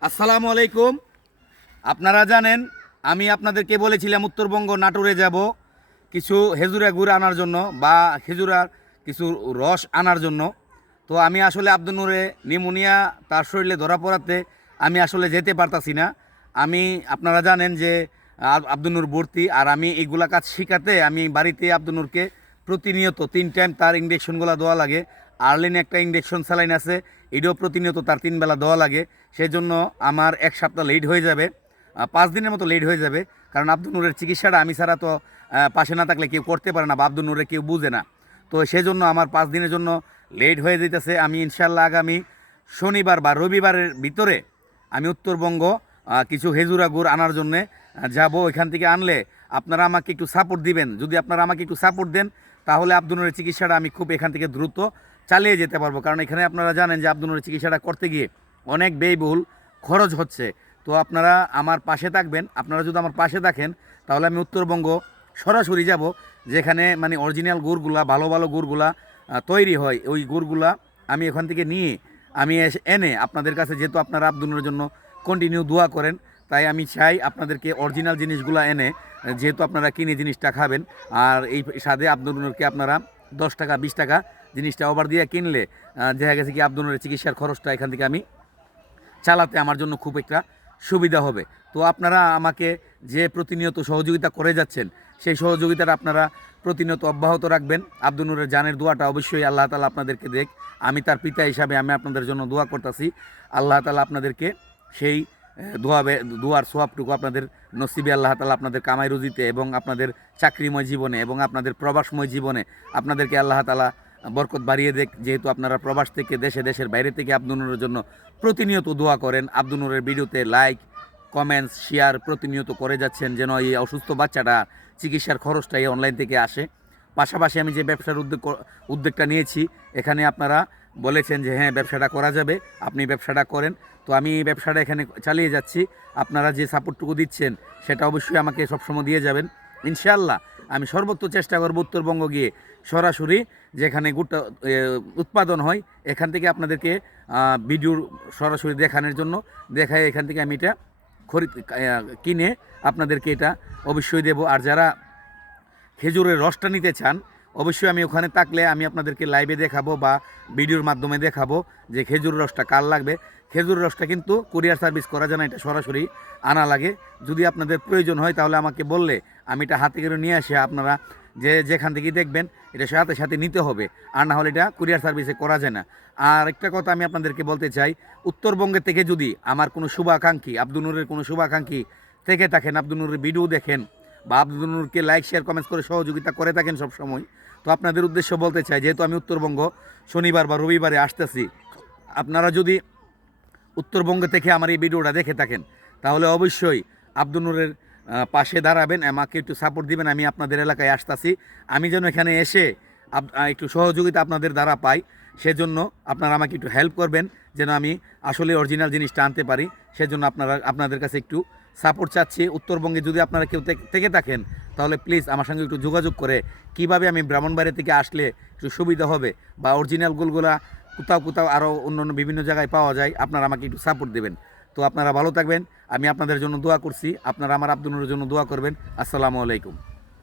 আসসালামু আলাইকুম। আপনারা জানেন, আমি আপনাদেরকে বলেছিলাম উত্তরবঙ্গ নাটোরে যাব, কিছু হেজুরা গুড় আনার জন্য বা খেজুরার কিছু রস আনার জন্য। তো আমি আসলে আব্দুল নূরে নিউমোনিয়া তার শরীরে ধরা পড়াতে আমি আসলে যেতে পারতাছি না। আমি, আপনারা জানেন যে, আব- আব্দুল নূর ভর্তি, আর আমি এইগুলা কাজ শিখাতে আমি বাড়িতে আব্দুল নূরকে প্রতিনিয়ত তিন টাইম তার ইঞ্জেকশনগুলো দেওয়া লাগে। আর্লিন একটা ইঞ্জেকশন স্যালাইন আছে এটাও প্রতিনিয়ত তার তিন বেলা দেওয়া লাগে। সেই জন্য আমার এক সপ্তাহ লেট হয়ে যাবে। পাঁচ দিনের মতো লেট হয়ে যাবে। কারণ আব্দুল নূরের চিকিৎসাটা আমি ছাড়া তো পাশে না থাকলে কেউ করতে পারে না বা আব্দুল নূরে কেউ বুঝে না। তো সেই জন্য আমার পাঁচ দিনের জন্য লেট হয়ে যেতেছে আমি ইনশাল্লাহ আগামী শনিবার বা রবিবারের ভিতরে আমি উত্তরবঙ্গ কিছু হেজুরা গুড় আনার জন্যে যাব। এখান থেকে আনলে আপনারা আমাকে একটু সাপোর্ট দিবেন। যদি আপনারা আমাকে একটু সাপোর্ট দেন, তাহলে আব্দুলের চিকিৎসাটা আমি খুব এখান থেকে দ্রুত চালিয়ে যেতে পারব। কারণ এখানে আপনারা জানেন যে আব্দুলের চিকিৎসাটা করতে গিয়ে অনেক ব্যয়বহুল খরচ হচ্ছে। তো আপনারা আমার পাশে থাকবেন। আপনারা যদি আমার পাশে থাকেন, তাহলে আমি উত্তরবঙ্গ সরাসরি যাব, যেখানে মানে অরিজিনাল গুড়গুলা, ভালো ভালো গুড়গুলা তৈরি হয়। ওই গুড়গুলা আমি এখান থেকে নিয়ে আমি এনে আপনাদের কাছে যেহেতু আপনারা আব্দুলের জন্য কন্টিনিউ দোয়া করেন, তাই আমি চাই আপনাদেরকে অরিজিনাল জিনিসগুলো এনে, যেহেতু আপনারা কিনে জিনিসটা খাবেন, আর এই স্বাদে আব্দুলকে আপনারা দশ টাকা, বিশ টাকা জিনিসটা ওভার দিয়ে কিনলে দেখা গেছে কি আব্দুলের চিকিৎসার খরচটা এখান থেকে আমি চালাতে আমার জন্য খুব একটা সুবিধা হবে। তো আপনারা আমাকে যে প্রতিনিয়ত সহযোগিতা করে যাচ্ছেন, সেই সহযোগিতাটা আপনারা প্রতিনিয়ত অব্যাহত রাখবেন। আব্দুল জানের দোয়াটা অবশ্যই আল্লাহ তালা আপনাদেরকে দেখ, আমি তার পিতা হিসাবে আমি আপনাদের জন্য দোয়া করতেছি। আল্লাহ তালা আপনাদেরকে সেই দোয়া দোয়ার সোয়াবটুকু আপনাদের নসিবে আল্লাহ তালা আপনাদের কামাই রুজিতে এবং আপনাদের চাকরিময় জীবনে এবং আপনাদের প্রবাসময় জীবনে আপনাদেরকে আল্লাহ তালা বরকত বাড়িয়ে দেখ যেহেতু আপনারা প্রবাস থেকে দেশে, দেশের বাইরে থেকে আব্দুল নূরের জন্য প্রতিনিয়ত দোয়া করেন। আব্দুল নূরের ভিডিওতে লাইক কমেন্টস শেয়ার প্রতিনিয়ত করে যাচ্ছেন যেন এই অসুস্থ বাচ্চাটা চিকিৎসার খরচটা এই অনলাইন থেকে আসে। পাশাপাশি আমি যে ব্যবসার উদ্যোগ উদ্যোগটা নিয়েছি, এখানে আপনারা বলেছেন যে হ্যাঁ ব্যবসাটা করা যাবে, আপনি ব্যবসাটা করেন। তো আমি এই ব্যবসাটা এখানে চালিয়ে যাচ্ছি। আপনারা যে সাপোর্টটুকু দিচ্ছেন, সেটা অবশ্যই আমাকে সবসময় দিয়ে যাবেন। ইনশাআল্লাহ আমি সর্বোচ্চ চেষ্টা করব উত্তরবঙ্গ গিয়ে সরাসরি যেখানে গুড়টা উৎপাদন হয়, এখান থেকে আপনাদেরকে ভিডিওর সরাসরি দেখানোর জন্য দেখায় এখান থেকে আমি এটা খরিদ কিনে আপনাদেরকে এটা অবশ্যই দেব। আর যারা খেজুরের রসটা নিতে চান অবশ্যই আমি ওখানে থাকলে আমি আপনাদেরকে লাইভে দেখাবো বা ভিডিওর মাধ্যমে দেখাবো যে খেজুর রসটা কার লাগবে। খেজুর রসটা কিন্তু কুরিয়ার সার্ভিস করা যায় না, এটা সরাসরি আনা লাগে। যদি আপনাদের প্রয়োজন হয় তাহলে আমাকে বললে, আমি এটা হাতে করে নিয়ে আসে, আপনারা যে যেখান থেকে দেখবেন, এটা সাথে সাথে নিতে হবে। আর না হলে এটা কুরিয়ার সার্ভিসে করা যায় না। আর একটা কথা আমি আপনাদেরকে বলতে চাই উত্তরবঙ্গের থেকে যদি আমার কোনো শুভাকাঙ্ক্ষী, আব্দুল নূরের কোনো শুভাকাঙ্ক্ষী থেকে থাকেন, আব্দুল নূরের ভিডিও দেখেন বা আব্দুল নূরকে লাইক শেয়ার কমেন্টস করে সহযোগিতা করে থাকেন সব সময় তো আপনাদের উদ্দেশ্য বলতে চাই, যেহেতু আমি উত্তরবঙ্গ শনিবার বা রবিবারে আসতেছি, আপনারা যদি উত্তরবঙ্গ থেকে আমার এই ভিডিওটা দেখে থাকেন, তাহলে অবশ্যই আব্দুল নূরের পাশে দাঁড়াবেন, আমাকে একটু সাপোর্ট দিবেন, আমি আপনাদের এলাকায় আসতেছি। আমি যেন এখানে এসে একটু সহযোগিতা আপনাদের দ্বারা পাই। সেজন্য আপনারা আমাকে একটু হেল্প করবেন যেন আমি আসলে অরিজিনাল জিনিসটা আনতে পারি। সেজন্য আপনারা, আপনাদের কাছে একটু সাপোর্ট চাচ্ছি। উত্তরবঙ্গে যদি আপনারা কেউ থেকে- থেকে থাকেন, তাহলে প্লিজ আমার সঙ্গে একটু যোগাযোগ করে কীভাবে আমি ব্রাহ্মণবাড়ি থেকে আসলে একটু সুবিধা হবে বা অরিজিনাল গুলগুলা কোথাও কোথাও আরও অন্য অন্য বিভিন্ন জায়গায় পাওয়া যায়, আপনারা আমাকে একটু সাপোর্ট দেবেন। তো আপনারা ভালো থাকবেন। আমি আপনাদের জন্য দোয়া করছি। আপনারা আমার আব্দুলের জন্য দোয়া করবেন। আসসালামু আলাইকুম।